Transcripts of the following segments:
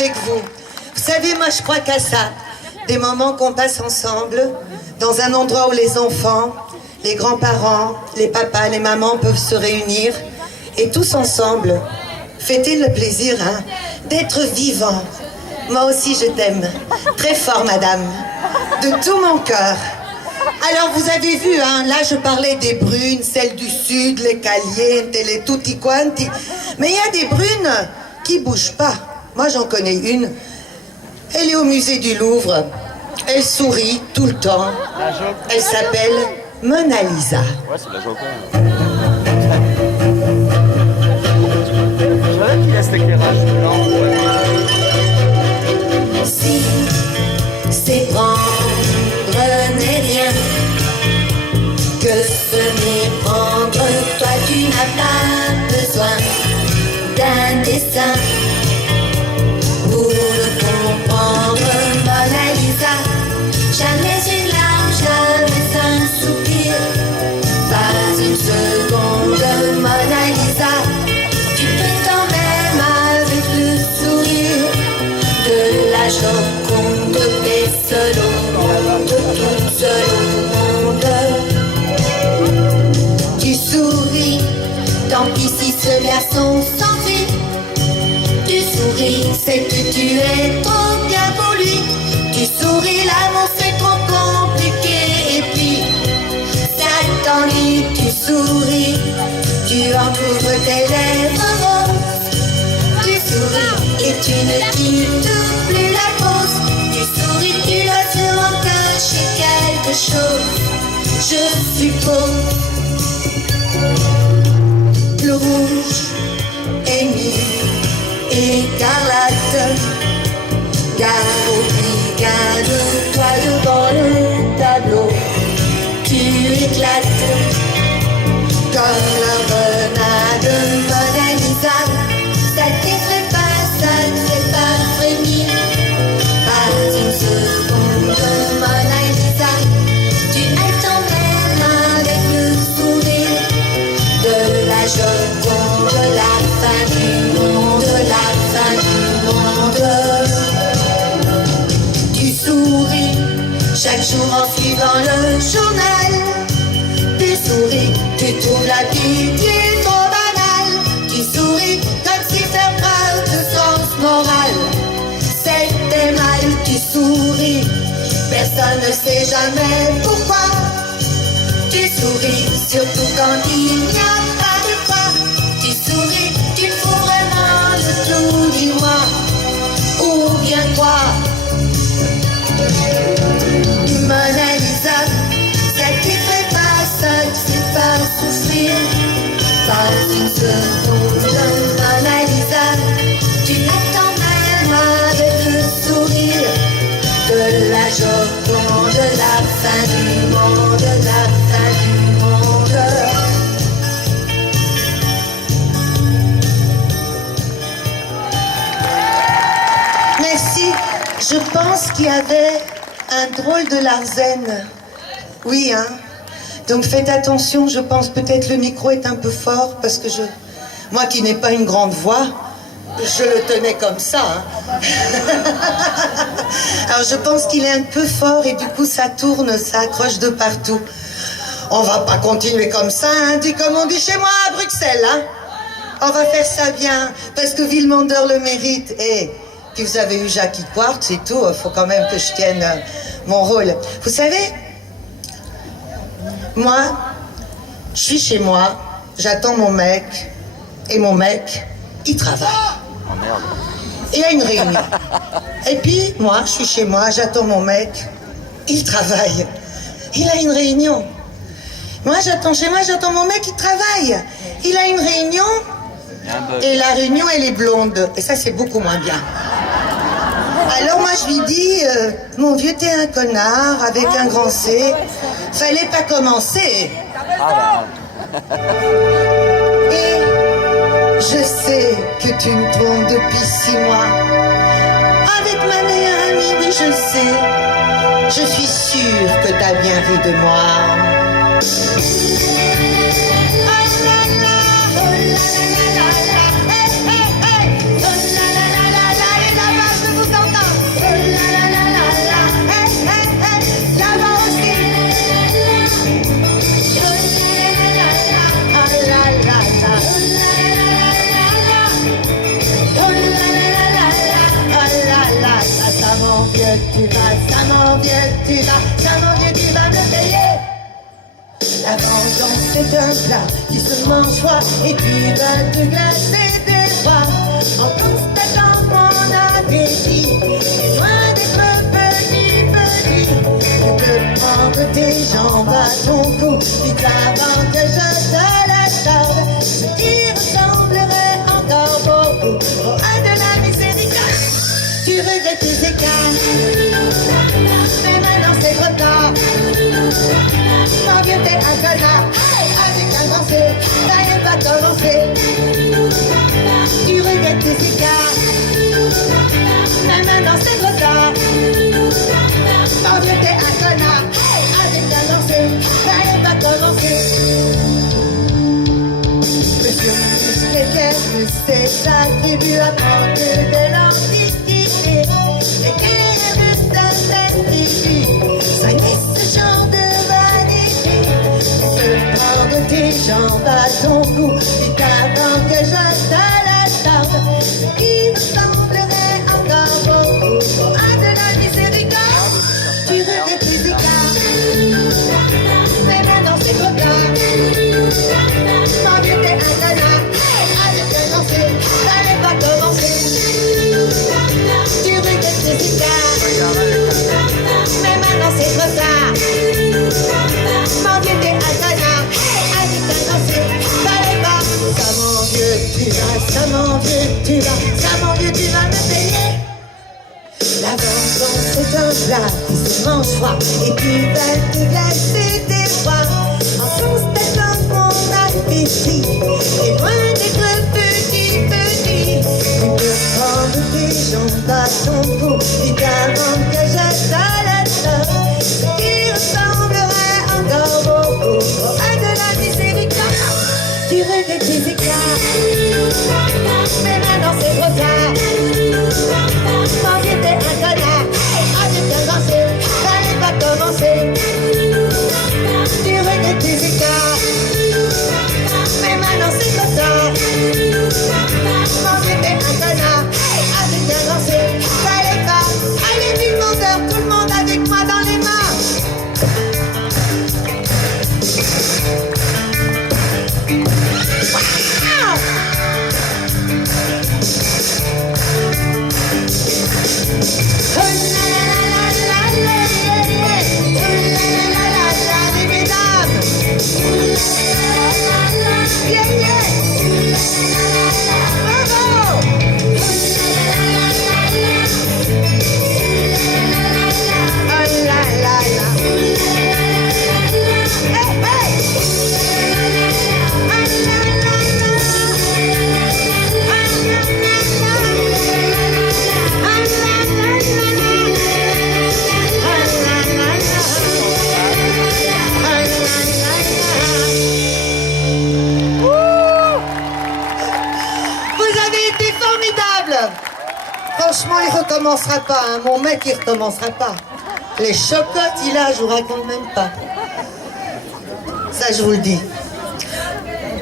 avec vous. Vous savez, moi je crois qu'à ça. Des moments qu'on passe ensemble, dans un endroit où les enfants, les grands-parents, les papas, les mamans peuvent se réunir et tous ensemble fêter le plaisir d'être vivant. Moi aussi je t'aime, très fort madame, de tout mon cœur. Alors vous avez vu, là je parlais des brunes, celles du sud, les calientes, les tutti quanti, mais il y a des brunes qui bougent pas. Moi j'en connais une, elle est au musée du Louvre, elle sourit tout le temps, elle s'appelle Mona Lisa. Ouais, c'est la Joker. Je rêve qu'il a cet éclairage blanc. Si c'est prendre n'est rien, que ce n'est prendre, toi tu n'as pas besoin d'un dessin pour le comprendre. Mona Lisa, jamais une larme, jamais un soupir, pas une seconde. Mona Lisa, tu peux quand même avec le sourire de la Joconde, t'es seule au monde, toute seule au monde. Tu souris, tant pis si ce garçon s'enfuit. Tu souris, c'est que tu es trop bien pour lui. Tu souris, l'amour c'est trop compliqué. Et puis, ça t'ennuie, tu souris. Tu entoures tes lèvres roses. Tu souris et tu ne quittes plus la cause. Tu souris, tu dois sûrement cacher quelque chose, je suppose. Le rouge est mis écarlate, Garobi, garde-toi devant le tableau. Tu éclates comme la grenade. Mona Lisa, ça t'effraie pas, ça ne fait pas frémir, pas une seconde. Mona Lisa, tu attends même avec le sourire de la Joconde, la fin du monde, la fin du monde. Tu souris chaque jour en suivant le journal. Tu souris, tu trouves la pitié trop banale. Tu souris comme si faire preuve de sens moral c'était mal. Tu souris, personne ne sait jamais pourquoi. Tu souris, surtout quand il n'y a pas de quoi. Tu souris, tu te fous vraiment de tout, dis-moi, ou bien quoi. Mona Lisa, ça t'effraie pas, ça te fait pas souffrir, pas une seconde. Mona Lisa, tu attends même avec le sourire de la Joconde, la fin du monde, la fin du monde. Merci. Je pense qu'il y avait un drôle de Larsen. Oui, Donc faites attention, je pense peut-être le micro est un peu fort parce que moi qui n'ai pas une grande voix, je le tenais comme ça. Alors je pense qu'il est un peu fort et du coup ça tourne, ça accroche de partout. On va pas continuer comme ça, dit comme on dit chez moi à Bruxelles. On va faire ça bien parce que Villemandeur le mérite. Et puis vous avez eu Jackie Quartz et tout, il faut quand même que je tienne mon rôle. Vous savez, moi, je suis chez moi, j'attends mon mec, et mon mec, il travaille. Oh merde. Il y a une réunion. Et puis, moi, je suis chez moi, j'attends mon mec, il travaille. Il a une réunion. Moi, j'attends chez moi, j'attends mon mec, il travaille. Il a une réunion, et la réunion, elle est blonde. Et ça, c'est beaucoup moins bien. Alors moi je lui dis, mon vieux t'es un connard avec un grand C, fallait pas commencer. Et je sais que tu me trompes depuis 6 mois. Avec ma meilleure amie, oui je le sais. Je suis sûre que t'as bien ri de moi. Oh la la la la la, hey, hey, hey. Oh la la la la la la la. La vengeance est un plat qui se mange froid et tu vas te glacer des bras en constatant mon appétit est loin d'être petit. Tu peux prendre tes jambes à ton cou vite avant que je te la tarde, ce qui ressemblerait encore beaucoup au A de la miséricorde. Tu regrettes tes écarts, mais maintenant c'est trop tard. Mon vieux t'es un connard, avec un dansé, ça n'est pas commencé. Tu regrettes tes écarts, mais maintenant c'est trop tard. Mon vieux t'es un connard, avec un dansé, ça n'est pas commencé. Monsieur Mousquetaire ne s'est attribué à prendre de l'antiquité. Les guerres de certaines tribus, ça n'est ce genre de vanité. Tu peux prendre tes jambes à ton cou, vite avant que je te la tarde, ce qui me semblerait encore beaucoup au A de la miséricorde. Tu regrettes tes écarts, mais maintenant c'est trop tard. Mon vieux t'es un connard, avec un dansé, ça n'est pas commencé. Tu regrettes tes écarts, mais maintenant c'est trop tard. Mon vieux t'es un connard, avec un dansé, ça n'est pas. Ça mon vieux tu vas, ça mon vieux tu vas, ça mon vieux tu vas me payer. La vengeance est un plat qui se mange froid et tu vas te glacer des bras en constatant mon appétit est loin d'être petit. Tu peux prendre tes jambes à ton cou vite avant que je te la tarde, ce qui ressemblerait encore beaucoup au A de la miséricorde. Tu regrettes tes écarts, mais maintenant c'est trop tard. Mon vieux t'es un connard, avec un dansé, ça n'est pas commencé. Tu regrettes tes écarts, mais maintenant c'est trop tard. Mon vieux t'es un connard, avec un dansé, ça n'est pas. Allez vite vendeur, tout le monde avec moi dans les mains. Franchement, il recommencera pas, hein. Mon mec, il recommencera pas. Les chocottes, il a, je vous raconte même pas. Ça, je vous le dis.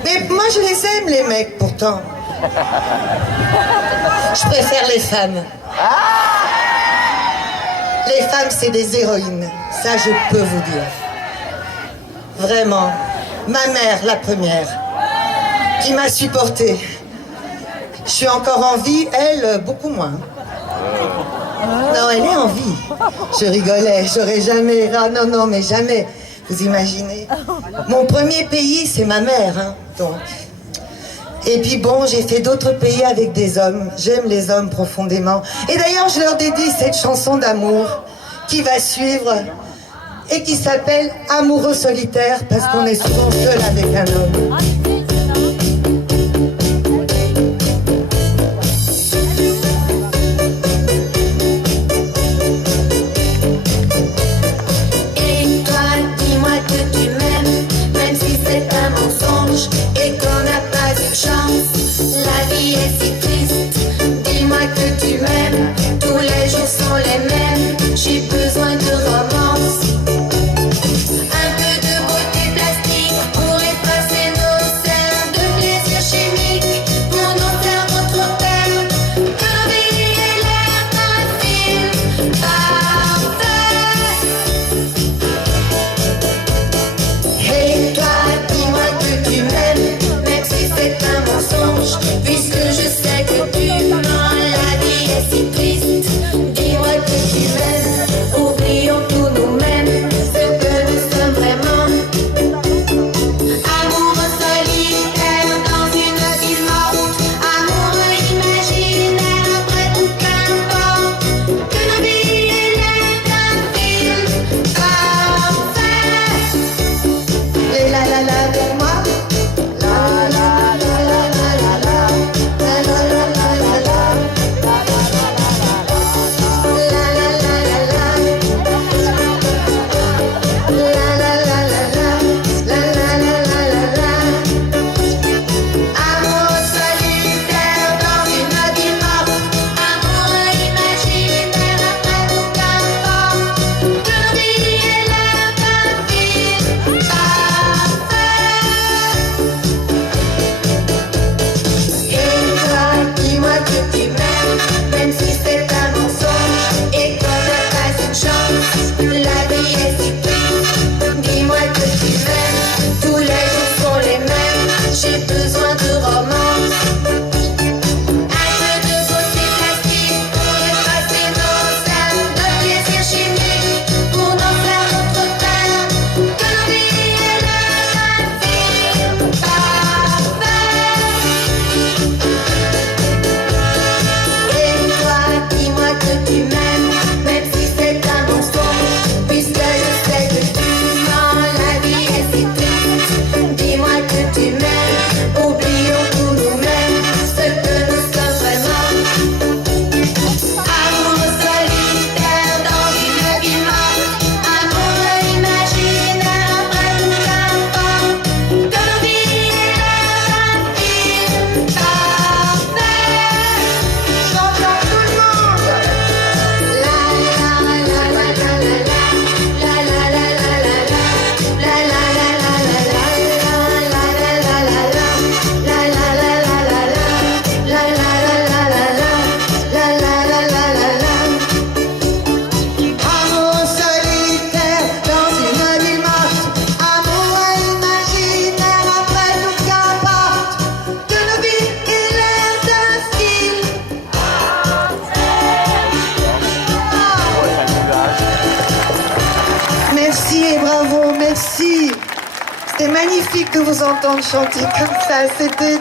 Mais moi, je les aime, les mecs, pourtant. Je préfère les femmes. Les femmes, c'est des héroïnes. Ça, je peux vous dire. Vraiment. Ma mère, la première, qui m'a supportée. Je suis encore en vie, elle, beaucoup moins. Non, elle est en vie. Je rigolais, j'aurais jamais... Ah non, mais jamais. Vous imaginez? Mon premier pays, c'est ma mère, hein, donc. Et puis bon, j'ai fait d'autres pays avec des hommes. J'aime les hommes profondément. Et d'ailleurs, je leur dédie cette chanson d'amour qui va suivre et qui s'appelle « Amoureux solitaire » parce qu'on est souvent seul avec un homme. Et qu'on n'a pas eu de chance, la vie est si triste. Dis-moi que tu m'aimes, tous les jours sont les mêmes. J'ai besoin de romance, un peu de beauté plastique pour effacer nos C'était magnifique de vous entendre chanter comme ça. C'était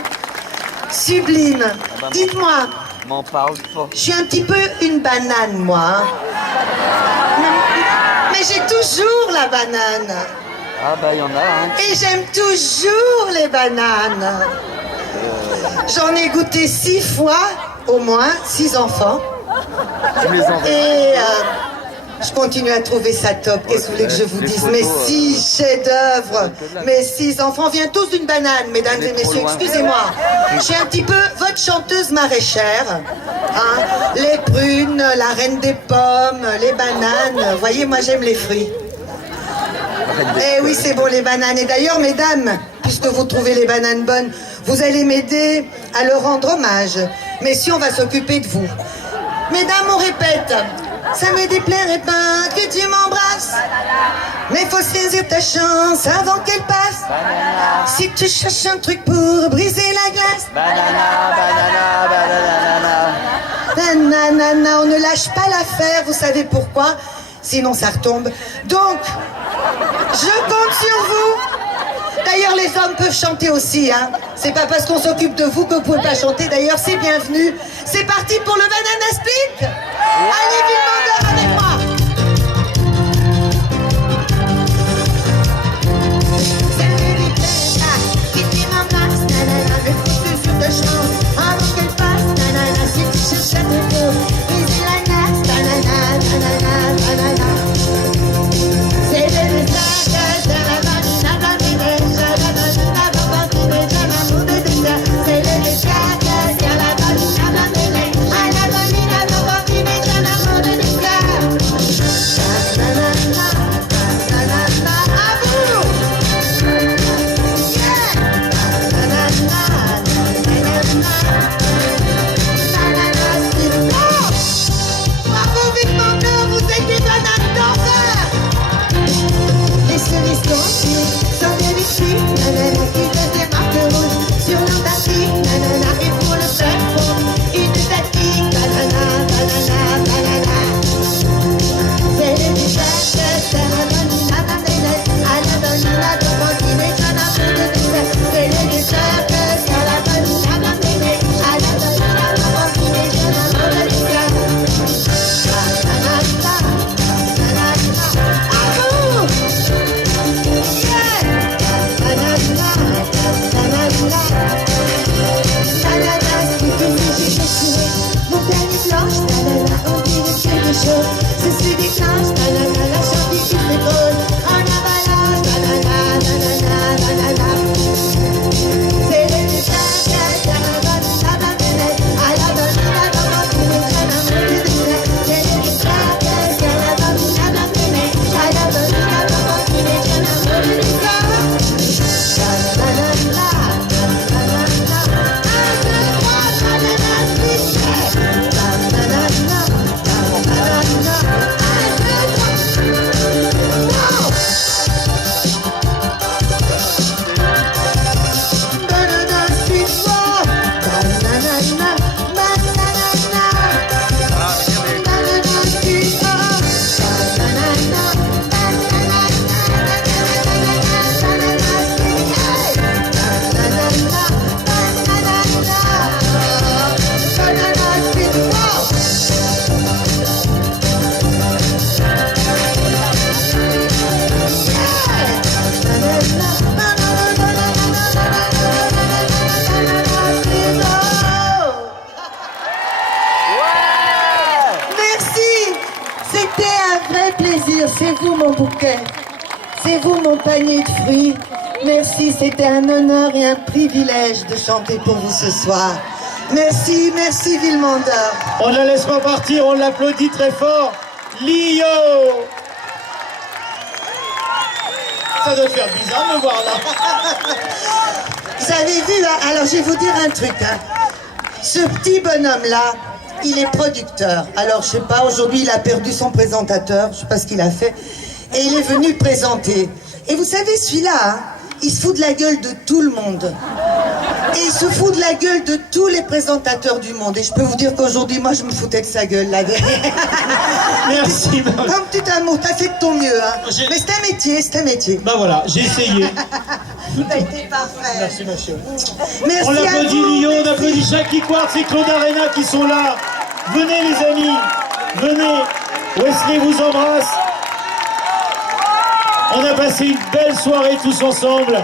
sublime. Dites-moi, M'en parle pas. je suis un petit peu une banane, moi. Hein. Mais j'ai toujours la banane. Ah bah il y en a hein. Et j'aime toujours les bananes. J'en ai goûté 6 fois, au moins, 6 enfants. Tu me les envoies. Et je continue à trouver ça top. Qu'est-ce que vous voulez que je vous Les dise? photos, Mais 6 chefs-d'œuvre, mes 6 enfants viennent tous d'une banane, mesdames et messieurs. Excusez-moi. Je suis un petit peu votre chanteuse maraîchère. Hein? Les prunes, la reine des pommes, les bananes. Vous voyez, moi j'aime les fruits. Eh oui, c'est bon les bananes. Et d'ailleurs, mesdames, puisque vous trouvez les bananes bonnes, vous allez m'aider à leur rendre hommage. Messieurs, on va s'occuper de vous. Mesdames, on répète. Ça me déplairait pas que tu m'embrasses. Mais faut saisir ta chance avant qu'elle passe. Banana, Si tu cherches un truc pour briser la glace. banana, banana, banana. Nanana, on ne lâche pas l'affaire, vous savez pourquoi? Sinon ça retombe. Donc, je compte sur vous. D'ailleurs, les hommes peuvent chanter aussi, hein. C'est pas parce qu'on s'occupe de vous que vous pouvez pas chanter. D'ailleurs, c'est bienvenu. C'est parti pour le Banana Split. Allez, Villemandeur avec moi. Si tu m'embrasses, nanana, mais faut que tu te chances avant qu'elle passe, nanana. Si tu cherches à te faire briser la glace, nanana, nanana, nanana. C'est le message de la banana, c'est le message de la Bravo Villemandeur, vous êtes des bananes d'enfer. Les cerises conçues sont des biscuits, nanana, qui donnent des marques rouges sur l'Antarctique, nanana, et pour le faire fond, une tactique, banana, banana, banana. C'est le message de la banana, à la banana, de continuer ton amour de dessert. C'est le message de la banana, à la banana, de continuer ton amour de dessert. Banana, banana, amour. Mon dernier blanche, nanana, on dirait quelque chose. Ceci déclenche, nanana, la chantier qui fait drôle. En avalanche, nanana, nanana, nanana. C'est le message de la banana, à la banana, dans tous les canards de dessert. C'est le message de la banana, à la banana, dans tous les canards de dessert. C'est vous mon bouquet, c'est vous mon panier de fruits. Merci, c'était un honneur et un privilège de chanter pour vous ce soir. Merci, merci Villemandeur. On ne la laisse pas partir, on l'applaudit très fort. Lio! Ça doit faire bizarre de me voir là. Vous avez vu, hein, alors je vais vous dire un truc. Hein. Ce petit bonhomme-là, il est producteur. Alors, je sais pas, aujourd'hui, il a perdu son présentateur. Je sais pas ce qu'il a fait. Et il est venu présenter. Et vous savez, celui-là, hein, il se fout de la gueule de tout le monde. Et il se fout de la gueule de tous les présentateurs du monde. Et je peux vous dire qu'aujourd'hui, moi, je me foutais de sa gueule, là. Merci. Un petit amour, t'as fait de ton mieux, hein. J'ai- Mais c'est un métier, c'est un métier. Bah voilà, j'ai essayé. T'as été parfait. Merci, monsieur. Merci On à applaudit vous. Lyon, on applaudit Jackie Quartz et Claude Arena qui sont là. Venez les amis, venez. Wesley vous embrasse. On a passé une belle soirée tous ensemble.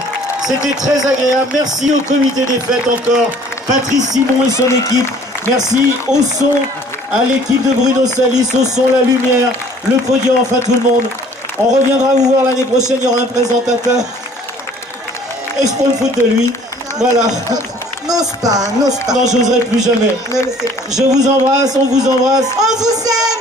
C'était très agréable. Merci au comité des fêtes encore. Patrice Simon et son équipe. Merci au son, à l'équipe de Bruno Salis, au son, la lumière, le podium, enfin tout le monde. On reviendra vous voir l'année prochaine, il y aura un présentateur. Et je peux me foutre de lui. Voilà. N'ose pas, n'ose pas. Non, j'oserai plus jamais. Ne le fais pas. Je vous embrasse, on vous embrasse. On vous aime.